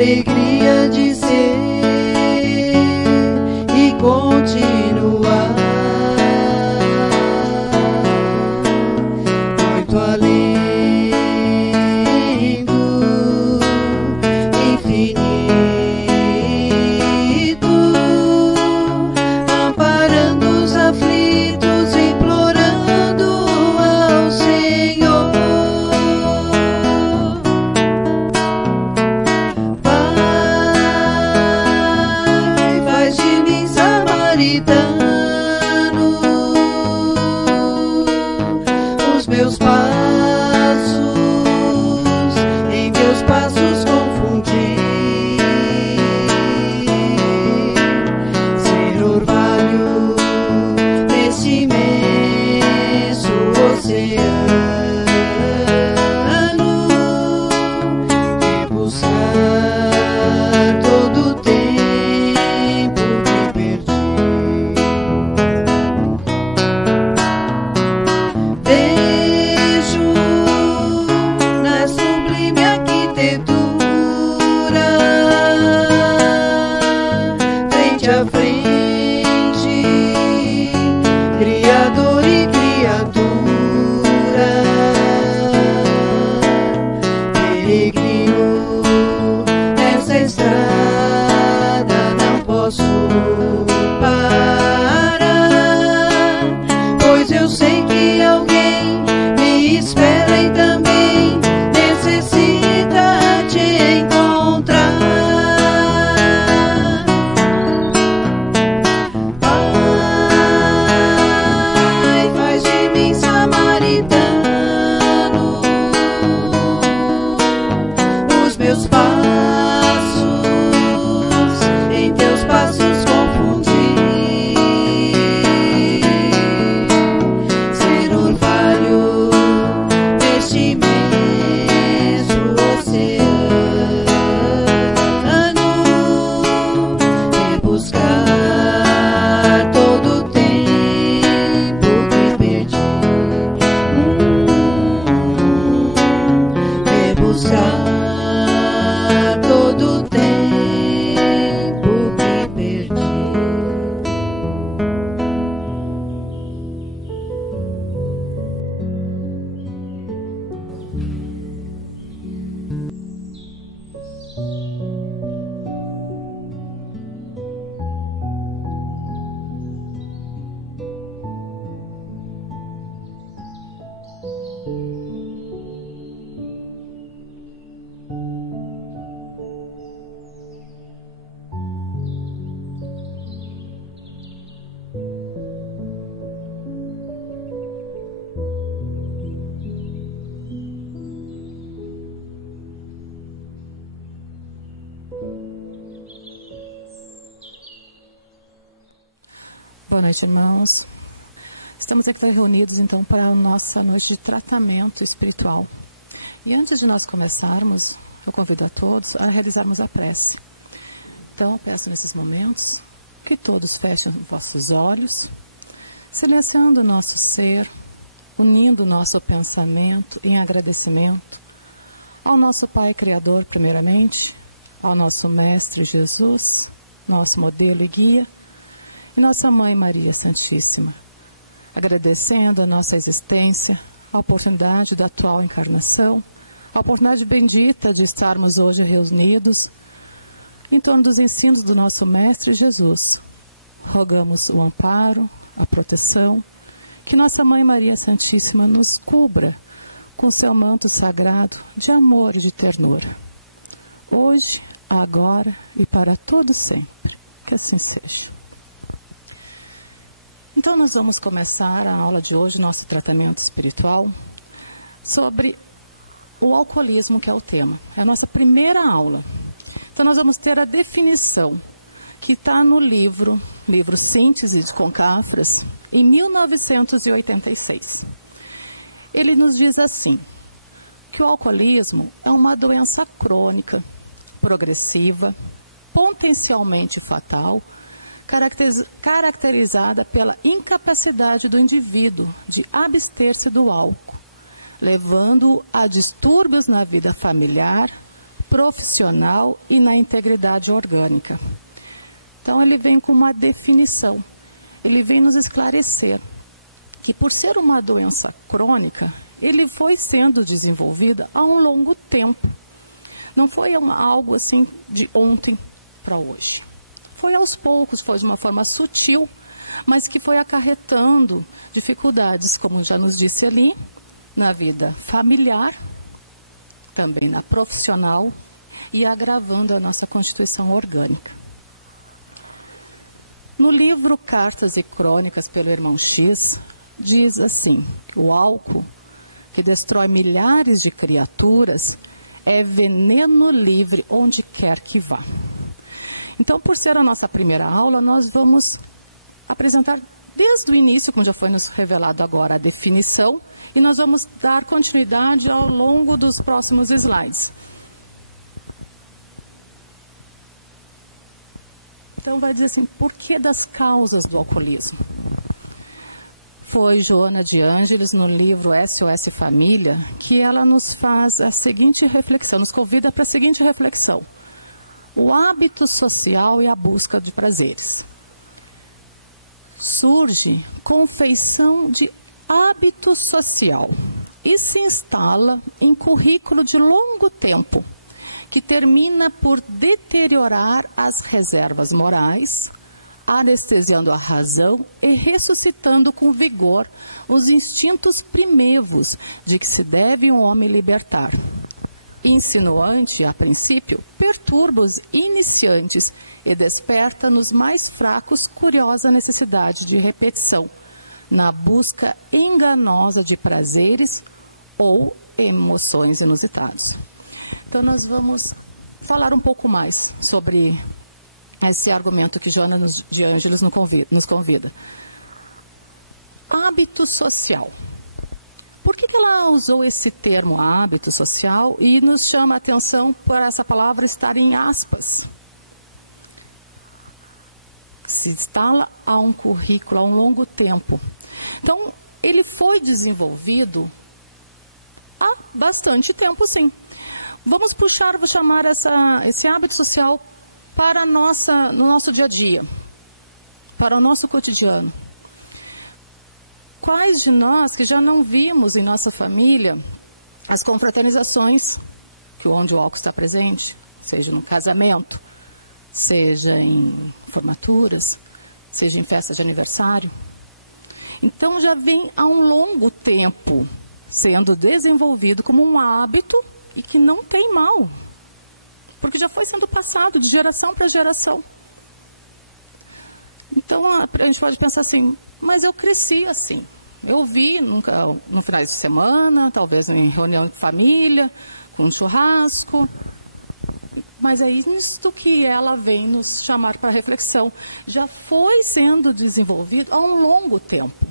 alegria de ser e continuar muito além buscar todo o tempo que perdi. Boa noite, irmãos. Estamos aqui reunidos, então, para a nossa noite de tratamento espiritual. E antes de nós começarmos, eu convido a todos a realizarmos a prece. Então, eu peço nesses momentos que todos fechem vossos olhos, silenciando o nosso ser, unindo o nosso pensamento em agradecimento ao nosso Pai Criador, primeiramente, ao nosso Mestre Jesus, nosso modelo e guia, e nossa Mãe Maria Santíssima, agradecendo a nossa existência, a oportunidade da atual encarnação, a oportunidade bendita de estarmos hoje reunidos em torno dos ensinos do nosso Mestre Jesus. Rogamos o amparo, a proteção, que nossa Mãe Maria Santíssima nos cubra com seu manto sagrado de amor e de ternura. Hoje, agora e para todo sempre. Que assim seja. Então, nós vamos começar a aula de hoje, nosso tratamento espiritual, sobre o alcoolismo, que é o tema. É a nossa primeira aula. Então, nós vamos ter a definição, que está no livro Síntese de Concafras, em 1986. Ele nos diz assim, que o alcoolismo é uma doença crônica, progressiva, potencialmente fatal, caracterizada pela incapacidade do indivíduo de abster-se do álcool, levando-o a distúrbios na vida familiar, profissional e na integridade orgânica. Então, ele vem com uma definição. Ele vem nos esclarecer que, por ser uma doença crônica, ele foi sendo desenvolvida há um longo tempo. Não foi algo assim de ontem para hoje. Foi aos poucos, foi de uma forma sutil, mas que foi acarretando dificuldades, como já nos disse ali, na vida familiar, também na profissional e agravando a nossa constituição orgânica. No livro Cartas e Crônicas pelo Irmão X, diz assim, que o álcool, que destrói milhares de criaturas, é veneno livre onde quer que vá. Então, por ser a nossa primeira aula, nós vamos apresentar desde o início, como já foi nos revelado agora, a definição, e nós vamos dar continuidade ao longo dos próximos slides. Então, vai dizer assim, por que das causas do alcoolismo? Foi Joana de Ângeles, no livro SOS Família, que ela nos faz a seguinte reflexão, nos convida para a seguinte reflexão. O hábito social e a busca de prazeres. Surge confeição de hábito social e se instala em currículo de longo tempo, que termina por deteriorar as reservas morais, anestesiando a razão e ressuscitando com vigor os instintos primevos de que se deve um homem libertar. Insinuante, a princípio, perturba os iniciantes e desperta nos mais fracos curiosa necessidade de repetição, na busca enganosa de prazeres ou emoções inusitados. Então, nós vamos falar um pouco mais sobre esse argumento que Joana de Ângeles nos convida. Hábito social. Por que ela usou esse termo hábito social e nos chama a atenção por essa palavra estar em aspas? Se instala a um currículo, a um longo tempo. Então, ele foi desenvolvido há bastante tempo, sim. Vamos puxar, vou chamar esse hábito social para no nosso dia a dia, para o nosso cotidiano. Quais de nós que já não vimos em nossa família as confraternizações, onde o álcool está presente, seja no casamento, seja em formaturas, seja em festa de aniversário? Então já vem há um longo tempo sendo desenvolvido como um hábito e que não tem mal, porque já foi sendo passado de geração para geração. Então a gente pode pensar assim, mas eu cresci assim. Eu vi no finais de semana, talvez em reunião de família, com um churrasco. Mas é isto que ela vem nos chamar para reflexão. Já foi sendo desenvolvido há um longo tempo.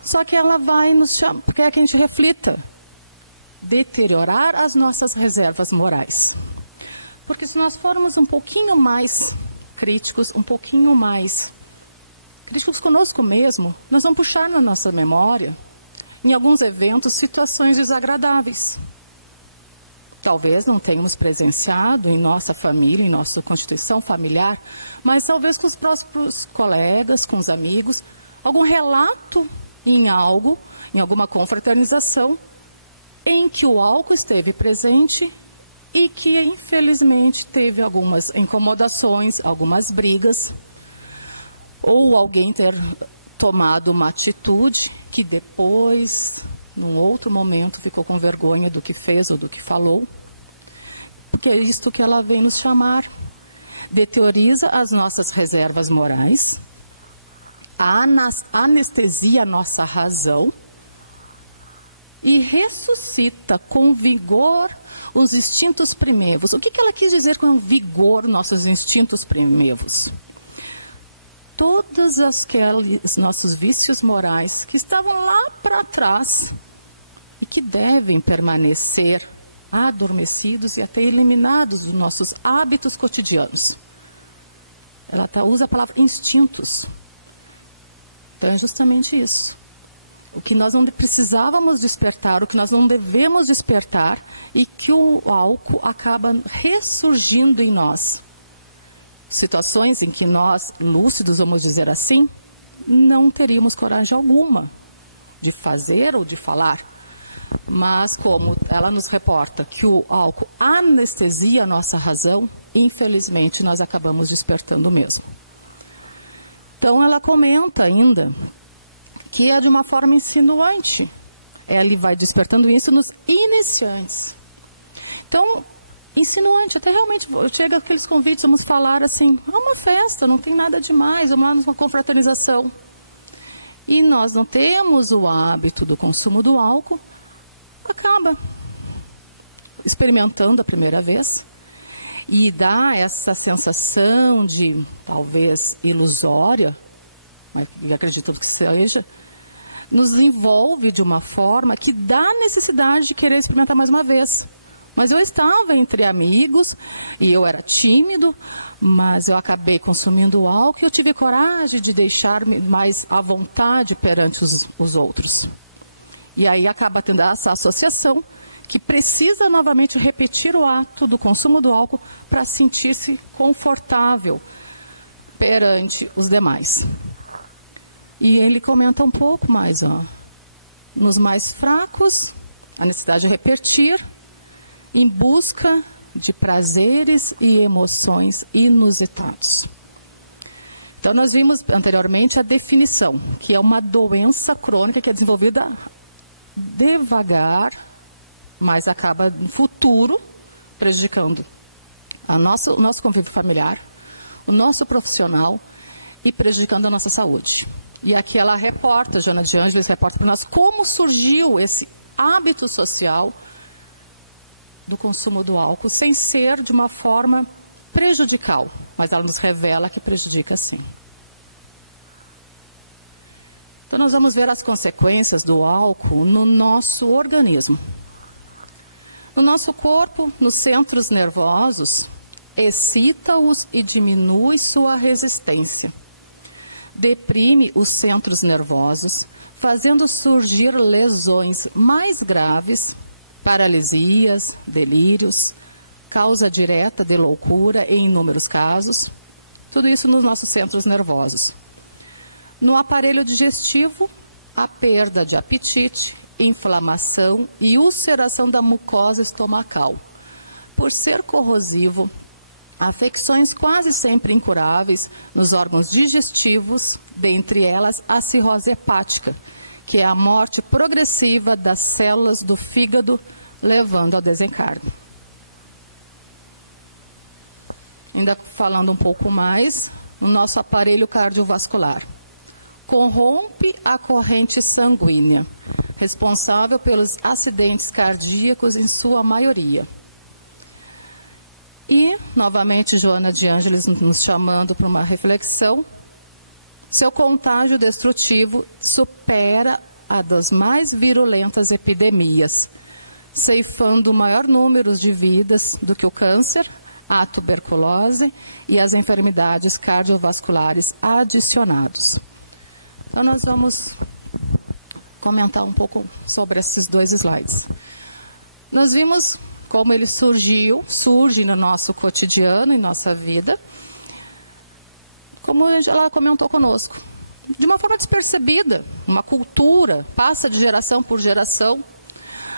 Só que ela vai nos chamar, porque é que a gente reflita, deteriorar as nossas reservas morais. Porque se nós formos um pouquinho mais críticos, um pouquinho mais críticos conosco mesmo, nós vamos puxar na nossa memória, em alguns eventos, situações desagradáveis. Talvez não tenhamos presenciado em nossa família, em nossa constituição familiar, mas talvez com os próprios colegas, com os amigos, algum relato em algo, em alguma confraternização, em que o álcool esteve presente e que, infelizmente, teve algumas incomodações, algumas brigas, ou alguém ter tomado uma atitude que depois, num outro momento, ficou com vergonha do que fez ou do que falou. Porque é isto que ela vem nos chamar. Deterioriza as nossas reservas morais, anestesia a nossa razão e ressuscita com vigor os instintos primevos. O que ela quis dizer com vigor nossos instintos primevos? Todos aqueles nossos vícios morais que estavam lá para trás e que devem permanecer adormecidos e até eliminados dos nossos hábitos cotidianos. Ela usa a palavra instintos. Então é justamente isso. O que nós não precisávamos despertar, o que nós não devemos despertar e que o álcool acaba ressurgindo em nós. Situações em que nós, lúcidos, vamos dizer assim, não teríamos coragem alguma de fazer ou de falar. Mas como ela nos reporta que o álcool anestesia a nossa razão, infelizmente nós acabamos despertando mesmo. Então ela comenta ainda que é de uma forma insinuante. Ela vai despertando isso nos iniciantes. Então, insinuante, até realmente chega aqueles convites, vamos falar assim, é uma festa, não tem nada demais, vamos lá numa confraternização. E nós não temos o hábito do consumo do álcool, acaba experimentando a primeira vez e dá essa sensação de, talvez, ilusória, mas acreditamos que seja, nos envolve de uma forma que dá necessidade de querer experimentar mais uma vez. Mas eu estava entre amigos e eu era tímido, mas eu acabei consumindo álcool e eu tive coragem de deixar-me mais à vontade perante os outros. E aí acaba tendo essa associação que precisa novamente repetir o ato do consumo do álcool para sentir-se confortável perante os demais. E ele comenta um pouco mais, nos mais fracos, a necessidade de repetir, em busca de prazeres e emoções inusitados. Então, nós vimos anteriormente a definição, que é uma doença crônica que é desenvolvida devagar, mas acaba no futuro prejudicando o nosso convívio familiar, o nosso profissional e prejudicando a nossa saúde. E aqui ela reporta, Joana de Ângeles reporta para nós como surgiu esse hábito social do consumo do álcool, sem ser de uma forma prejudicial, mas ela nos revela que prejudica sim. Então nós vamos ver as consequências do álcool no nosso organismo. No nosso corpo, nos centros nervosos, excita-os e diminui sua resistência. Deprime os centros nervosos, fazendo surgir lesões mais graves, paralisias, delírios, causa direta de loucura em inúmeros casos, tudo isso nos nossos centros nervosos. No aparelho digestivo, a perda de apetite, inflamação e ulceração da mucosa estomacal. Por ser corrosivo, afecções quase sempre incuráveis nos órgãos digestivos, dentre elas a cirrose hepática, que é a morte progressiva das células do fígado, levando ao desencarne. Ainda falando um pouco mais, no nosso aparelho cardiovascular. Corrompe a corrente sanguínea, responsável pelos acidentes cardíacos em sua maioria. E, novamente, Joana de Ângeles nos chamando para uma reflexão, seu contágio destrutivo supera a das mais virulentas epidemias, ceifando o maior número de vidas do que o câncer, a tuberculose e as enfermidades cardiovasculares adicionados. Então, nós vamos comentar um pouco sobre esses 2 slides. Nós vimos como ele surge no nosso cotidiano, em nossa vida, como ela comentou conosco, de uma forma despercebida, uma cultura, passa de geração por geração,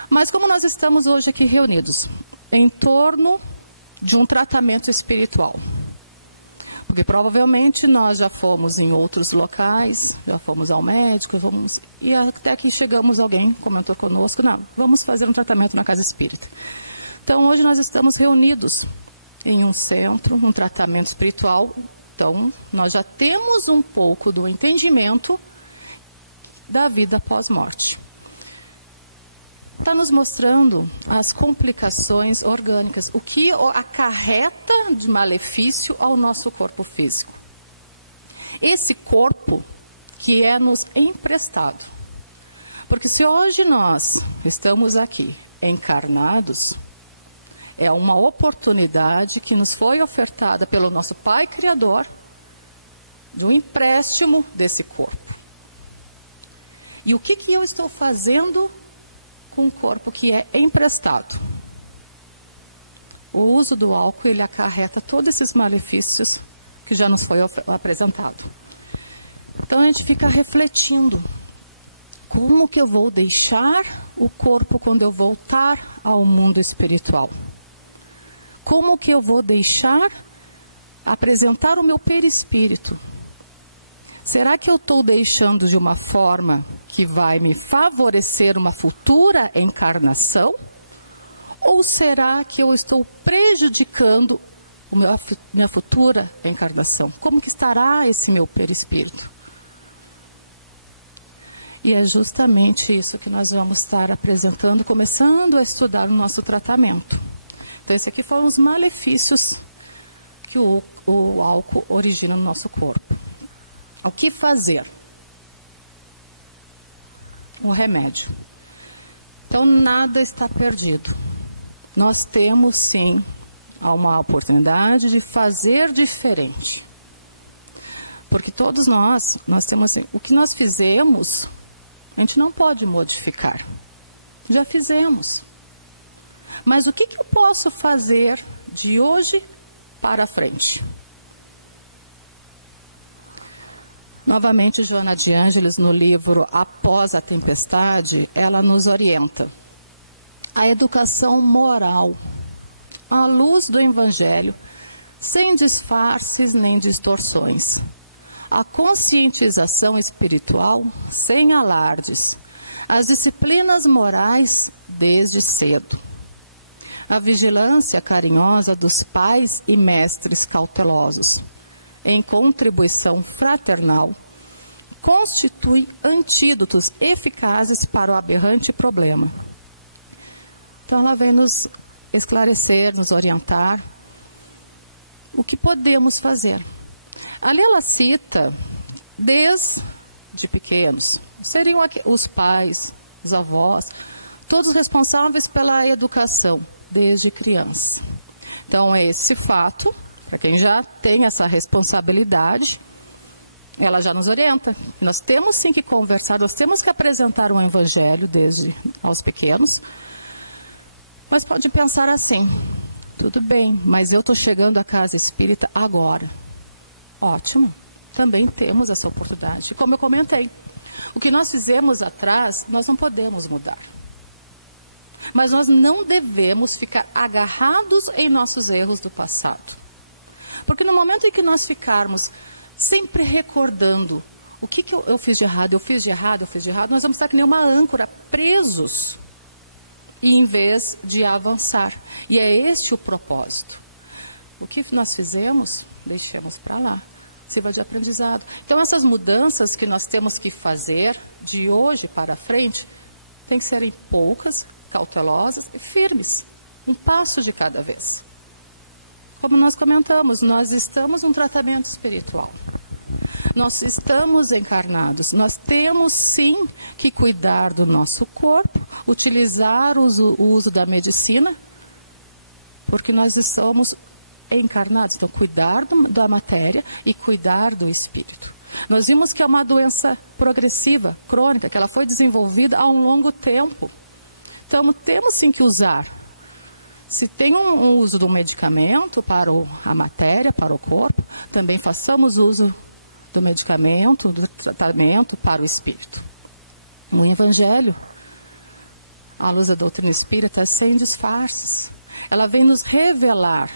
mas como nós estamos hoje aqui reunidos, em torno de um tratamento espiritual. Porque provavelmente nós já fomos em outros locais, já fomos ao médico, e até que chegamos, alguém comentou conosco, não, vamos fazer um tratamento na casa espírita. Então hoje nós estamos reunidos em um centro, um tratamento espiritual, então nós já temos um pouco do entendimento da vida pós-morte. Está nos mostrando as complicações orgânicas, o que acarreta de malefício ao nosso corpo físico. Esse corpo que é nos emprestado. Porque se hoje nós estamos aqui encarnados, é uma oportunidade que nos foi ofertada pelo nosso Pai Criador de um empréstimo desse corpo. E o que eu estou fazendo com um corpo que é emprestado? O uso do álcool, ele acarreta todos esses malefícios que já nos foi apresentado. Então a gente fica refletindo, como que eu vou deixar o corpo quando eu voltar ao mundo espiritual? Como que eu vou apresentar o meu perispírito? Será que eu estou deixando de uma forma que vai me favorecer uma futura encarnação? Ou será que eu estou prejudicando minha futura encarnação? Como que estará esse meu perispírito? E é justamente isso que nós vamos estar apresentando, começando a estudar o nosso tratamento. Então, esses aqui foram os malefícios que o álcool origina no nosso corpo. O que fazer? O remédio. Então, nada está perdido. Nós temos, sim, uma oportunidade de fazer diferente. Porque todos nós temos assim, o que nós fizemos, a gente não pode modificar. Já fizemos. Mas o que eu posso fazer de hoje para frente? Novamente, Joana de Ângeles, no livro Após a Tempestade, ela nos orienta. A educação moral, à luz do Evangelho, sem disfarces nem distorções. A conscientização espiritual, sem alardes. As disciplinas morais, desde cedo. A vigilância carinhosa dos pais e mestres cautelosos, em contribuição fraternal, constitui antídotos eficazes para o aberrante problema. Então, ela vem nos esclarecer, nos orientar o que podemos fazer. Ali ela cita, desde pequenos, seriam os pais, os avós, todos responsáveis pela educação, desde criança. Então, esse fato, para quem já tem essa responsabilidade, ela já nos orienta. Nós temos sim que conversar, nós temos que apresentar um evangelho desde aos pequenos, Mas pode pensar assim, tudo bem, mas eu estou chegando à casa espírita agora. Ótimo, também temos essa oportunidade. Como eu comentei, o que nós fizemos atrás, nós não podemos mudar. Mas nós não devemos ficar agarrados em nossos erros do passado. Porque no momento em que nós ficarmos sempre recordando o que eu fiz de errado, eu fiz de errado, nós vamos estar que nem uma âncora, presos, e em vez de avançar. E é este o propósito. O que nós fizemos, deixemos para lá. Sirva de aprendizado. Então, essas mudanças que nós temos que fazer, de hoje para frente, tem que serem poucas, cautelosas e firmes. Um passo de cada vez. Como nós comentamos, nós estamos num tratamento espiritual. Nós estamos encarnados. Nós temos, sim, que cuidar do nosso corpo, utilizar o uso da medicina, porque nós estamos encarnados. Então, cuidar da matéria e cuidar do espírito. Nós vimos que é uma doença progressiva, crônica, que ela foi desenvolvida há um longo tempo. Então, temos sim que usar. Se tem um uso do medicamento para a matéria, para o corpo, também façamos uso do medicamento, do tratamento para o espírito. O Evangelho, à luz da doutrina espírita, é sem disfarces. Ela vem nos revelar,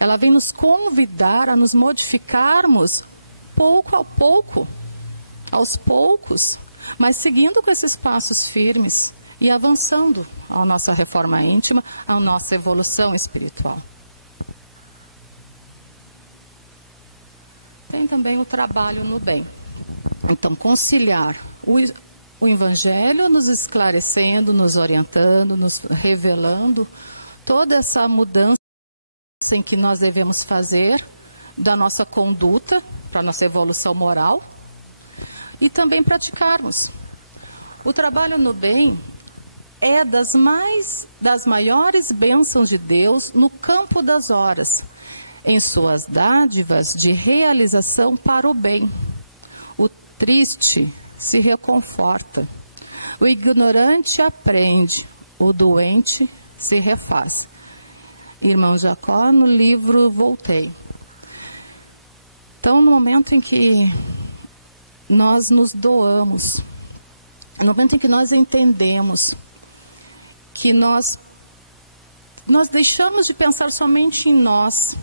ela vem nos convidar a nos modificarmos pouco a pouco, aos poucos, mas seguindo com esses passos firmes e avançando a nossa reforma íntima, a nossa evolução espiritual. Tem também o trabalho no bem. Então, conciliar o Evangelho nos esclarecendo, nos orientando, nos revelando toda essa mudança em que nós devemos fazer da nossa conduta para a nossa evolução moral e também praticarmos. O trabalho no bem é das maiores bênçãos de Deus no campo das horas, em suas dádivas de realização para o bem. O triste se reconforta, o ignorante aprende, o doente se refaz. Irmão Jacó, no livro Voltei. Então, no momento em que nós nos doamos, no momento em que nós entendemos que nós deixamos de pensar somente em nós,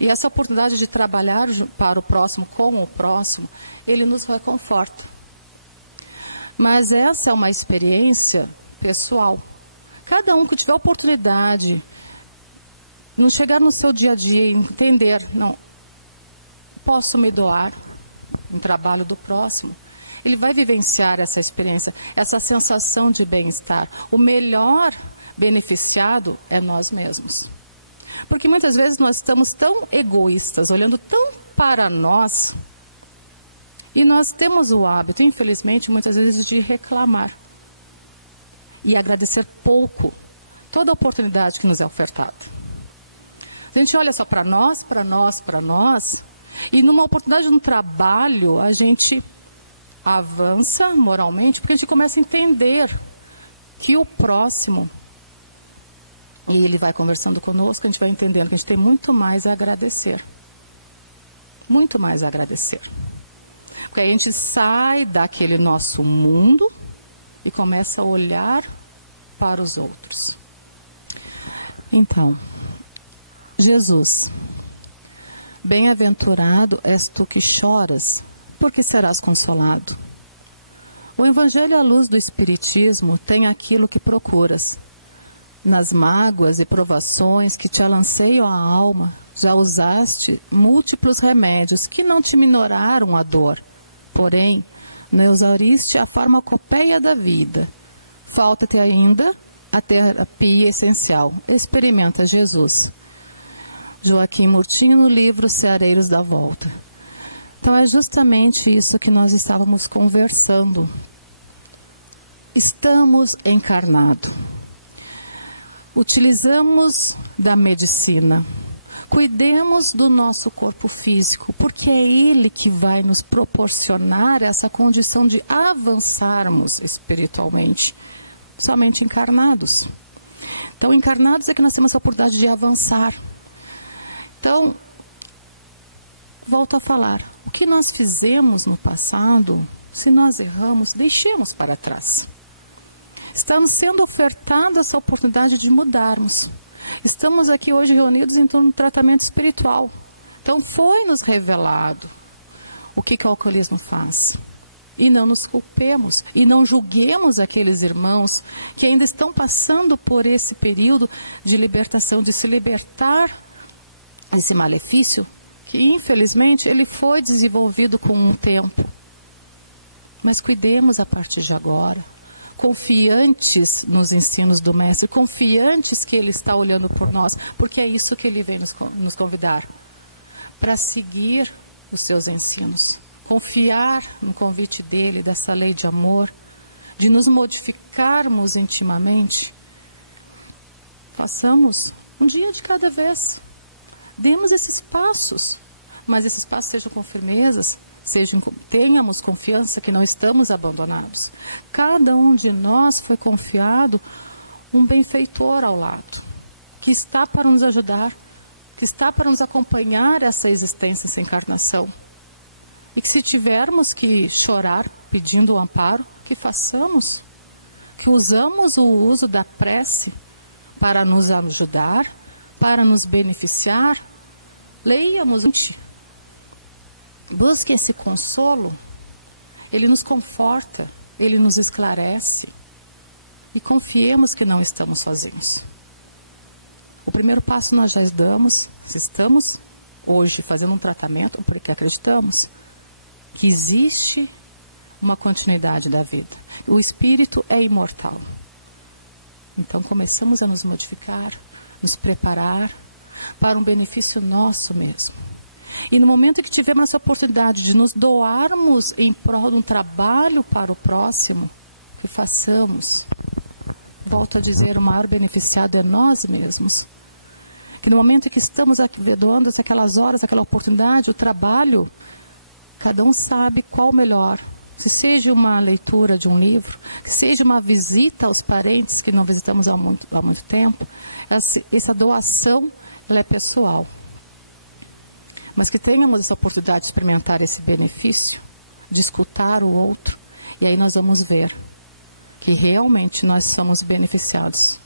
e essa oportunidade de trabalhar para o próximo, com o próximo, ele nos reconforta. Mas essa é uma experiência pessoal. Cada um que tiver oportunidade, não chegar no seu dia a dia e entender, não, posso me doar em trabalho do próximo, ele vai vivenciar essa experiência, essa sensação de bem-estar. O melhor beneficiado é nós mesmos. Porque muitas vezes nós estamos tão egoístas, olhando tão para nós, e nós temos o hábito, infelizmente, muitas vezes de reclamar e agradecer pouco toda a oportunidade que nos é ofertada. A gente olha só para nós, e numa oportunidade no trabalho, a gente avança moralmente, porque a gente começa a entender que o próximo, e ele vai conversando conosco, a gente vai entendendo que a gente tem muito mais a agradecer. Muito mais a agradecer. Porque aí a gente sai daquele nosso mundo e começa a olhar para os outros. Então, Jesus, bem-aventurado és tu que choras, porque serás consolado. O Evangelho à luz do Espiritismo tem aquilo que procuras. Nas mágoas e provações que te alanceiam a alma, já usaste múltiplos remédios que não te minoraram a dor. Porém, não exauriste a farmacopeia da vida. Falta-te ainda a terapia essencial. Experimenta Jesus. Joaquim Murtinho, no livro Ceareiros da Volta. Então é justamente isso que nós estávamos conversando. Estamos encarnados. Utilizamos da medicina. Cuidemos do nosso corpo físico, porque é ele que vai nos proporcionar essa condição de avançarmos espiritualmente, somente encarnados. Então, encarnados é que nós temos a oportunidade de avançar. Então, volto a falar. O que nós fizemos no passado, se nós erramos, deixemos para trás. Estamos sendo ofertada essa oportunidade de mudarmos. Estamos aqui hoje reunidos em torno do tratamento espiritual. Então, foi nos revelado o que o alcoolismo faz. E não nos culpemos, e não julguemos aqueles irmãos que ainda estão passando por esse período de libertação, de se libertar desse malefício, que infelizmente ele foi desenvolvido com um tempo. Mas cuidemos a partir de agora, confiantes nos ensinos do Mestre, confiantes que Ele está olhando por nós, porque é isso que Ele vem nos convidar, para seguir os seus ensinos, confiar no convite dEle, dessa lei de amor, de nos modificarmos intimamente. Façamos um dia de cada vez, demos esses passos, mas esses passos sejam com firmezas, tenhamos confiança que não estamos abandonados. Cada um de nós foi confiado um benfeitor ao lado, que está para nos ajudar, que está para nos acompanhar essa existência, essa encarnação. E que se tivermos que chorar pedindo o amparo, que façamos, que usamos o uso da prece para nos ajudar, para nos beneficiar. Leiamos. Busque esse consolo, ele nos conforta, ele nos esclarece. E confiemos que não estamos sozinhos. O primeiro passo nós já damos, se estamos hoje fazendo um tratamento, porque acreditamos que existe uma continuidade da vida. O espírito é imortal. Então começamos a nos modificar, nos preparar para um benefício nosso mesmo. E no momento que tivermos essa oportunidade de nos doarmos em prol de um trabalho para o próximo, que façamos. Volto a dizer, o maior beneficiado é nós mesmos. Que no momento que estamos doando aquelas horas, aquela oportunidade, o trabalho, cada um sabe qual o melhor. Se seja uma leitura de um livro, que seja uma visita aos parentes que não visitamos há muito tempo, essa doação ela é pessoal. Mas que tenhamos essa oportunidade de experimentar esse benefício, de escutar o outro, e aí nós vamos ver que realmente nós somos beneficiados.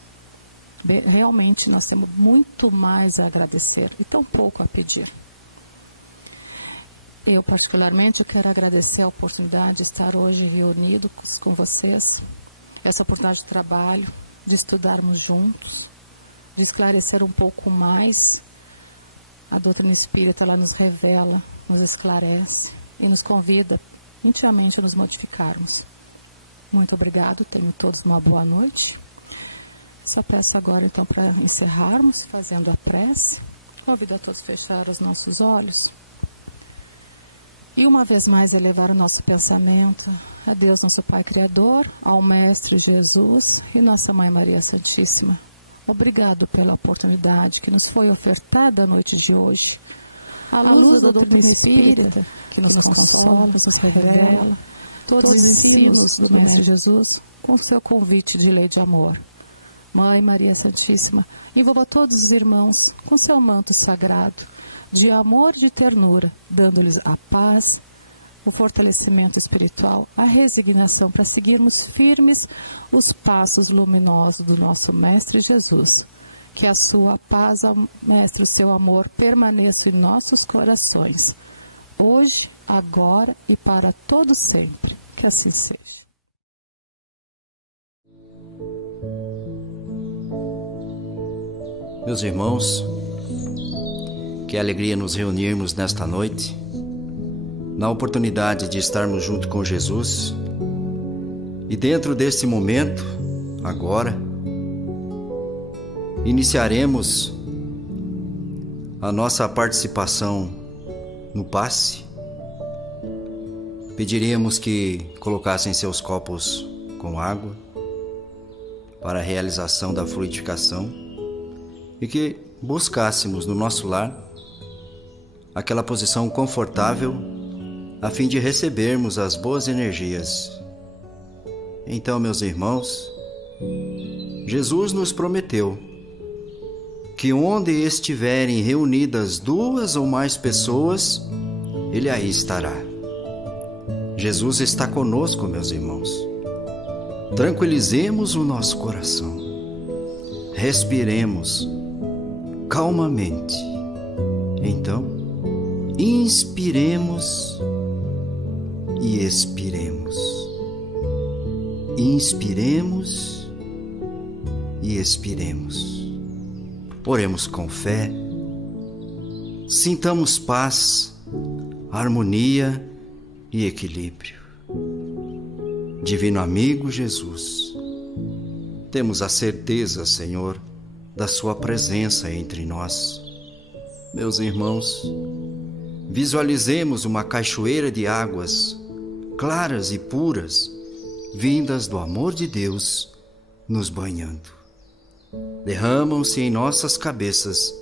Realmente nós temos muito mais a agradecer e tão pouco a pedir. Eu, particularmente, quero agradecer a oportunidade de estar hoje reunidos com vocês, essa oportunidade de trabalho, de estudarmos juntos, de esclarecer um pouco mais. A doutrina espírita, ela nos revela, nos esclarece e nos convida intimamente a nos modificarmos. Muito obrigado, tenham todos uma boa noite. Só peço agora então para encerrarmos, fazendo a prece. Convido a todos a fechar os nossos olhos. E uma vez mais elevar o nosso pensamento a Deus, nosso Pai Criador, ao Mestre Jesus e Nossa Mãe Maria Santíssima. Obrigado pela oportunidade que nos foi ofertada a noite de hoje. À luz da doutrina espírita, que nos consola, nos revela todos os ensinos do Mestre Jesus, com seu convite de lei de amor. Mãe Maria Santíssima, envolva todos os irmãos com seu manto sagrado, de amor e de ternura, dando-lhes a paz, o fortalecimento espiritual, a resignação para seguirmos firmes os passos luminosos do nosso Mestre Jesus. Que a sua paz, Mestre, o seu amor permaneça em nossos corações, hoje, agora e para todo sempre. Que assim seja. Meus irmãos, que alegria nos reunirmos nesta noite, na oportunidade de estarmos junto com Jesus. E dentro deste momento, agora, iniciaremos a nossa participação no passe. Pediríamos que colocassem seus copos com água para a realização da fluidificação e que buscássemos no nosso lar aquela posição confortável a fim de recebermos as boas energias. Então, meus irmãos, Jesus nos prometeu que onde estiverem reunidas 2 ou mais pessoas, Ele aí estará. Jesus está conosco, meus irmãos. Tranquilizemos o nosso coração. Respiremos calmamente. Então, inspiremos e expiremos. Inspiremos e expiremos. Oremos com fé. Sintamos paz, harmonia e equilíbrio. Divino amigo Jesus, temos a certeza, Senhor, da Sua presença entre nós. Meus irmãos, visualizemos uma cachoeira de águas claras e puras, vindas do amor de Deus, nos banhando. Derramam-se em nossas cabeças,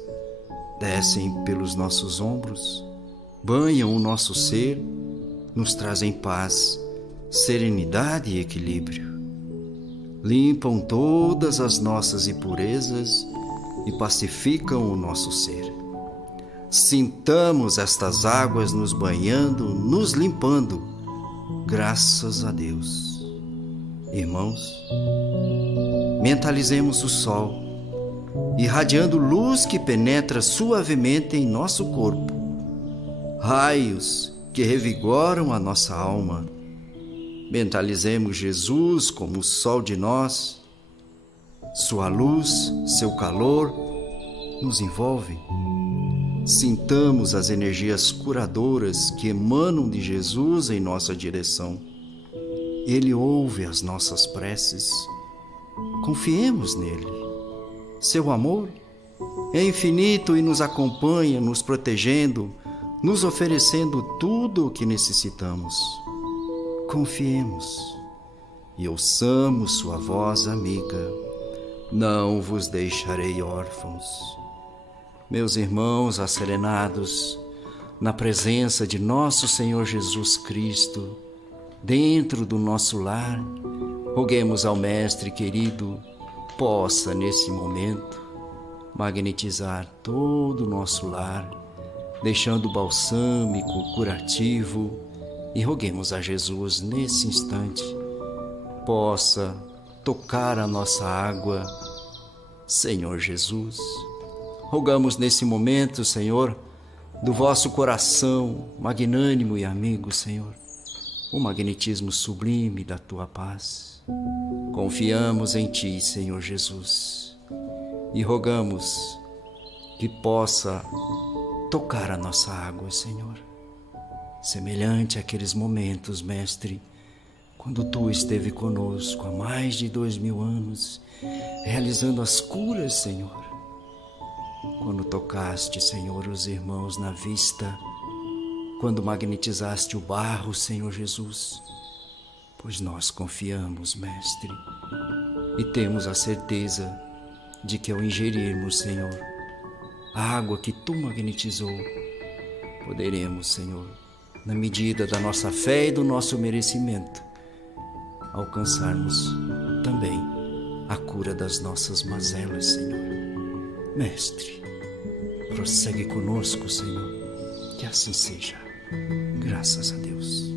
descem pelos nossos ombros, banham o nosso ser, nos trazem paz, serenidade e equilíbrio. Limpam todas as nossas impurezas e pacificam o nosso ser. Sintamos estas águas nos banhando, nos limpando, graças a Deus. Irmãos, mentalizemos o sol, irradiando luz que penetra suavemente em nosso corpo, raios que revigoram a nossa alma. Mentalizemos Jesus como o sol de nós, sua luz, seu calor nos envolvem. Sintamos as energias curadoras que emanam de Jesus em nossa direção. Ele ouve as nossas preces. Confiemos nele. Seu amor é infinito e nos acompanha, nos protegendo, nos oferecendo tudo o que necessitamos. Confiemos e ouçamos sua voz amiga. Não vos deixarei órfãos. Meus irmãos acerenados, na presença de nosso Senhor Jesus Cristo, dentro do nosso lar, roguemos ao Mestre querido, possa nesse momento magnetizar todo o nosso lar, deixando balsâmico, curativo, e roguemos a Jesus nesse instante, possa tocar a nossa água. Senhor Jesus, rogamos nesse momento, Senhor, do vosso coração magnânimo e amigo, Senhor, o magnetismo sublime da tua paz. Confiamos em ti, Senhor Jesus, e rogamos que possa tocar a nossa água, Senhor, semelhante àqueles momentos, Mestre, quando tu esteve conosco há mais de 2000 anos, realizando as curas, Senhor. Quando tocaste, Senhor, os irmãos na vista, quando magnetizaste o barro, Senhor Jesus, pois nós confiamos, Mestre, e temos a certeza de que ao ingerirmos, Senhor, a água que tu magnetizou, poderemos, Senhor, na medida da nossa fé e do nosso merecimento, alcançarmos também a cura das nossas mazelas, Senhor. Mestre, prossegue conosco, Senhor, que assim seja. Graças a Deus.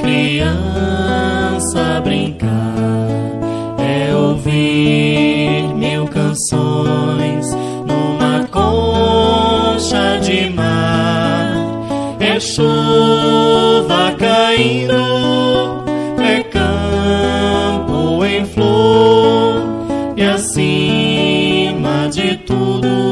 Criança brincar, é ouvir 1000 canções numa concha de mar, é chuva caindo, é campo em flor, e assim de tudo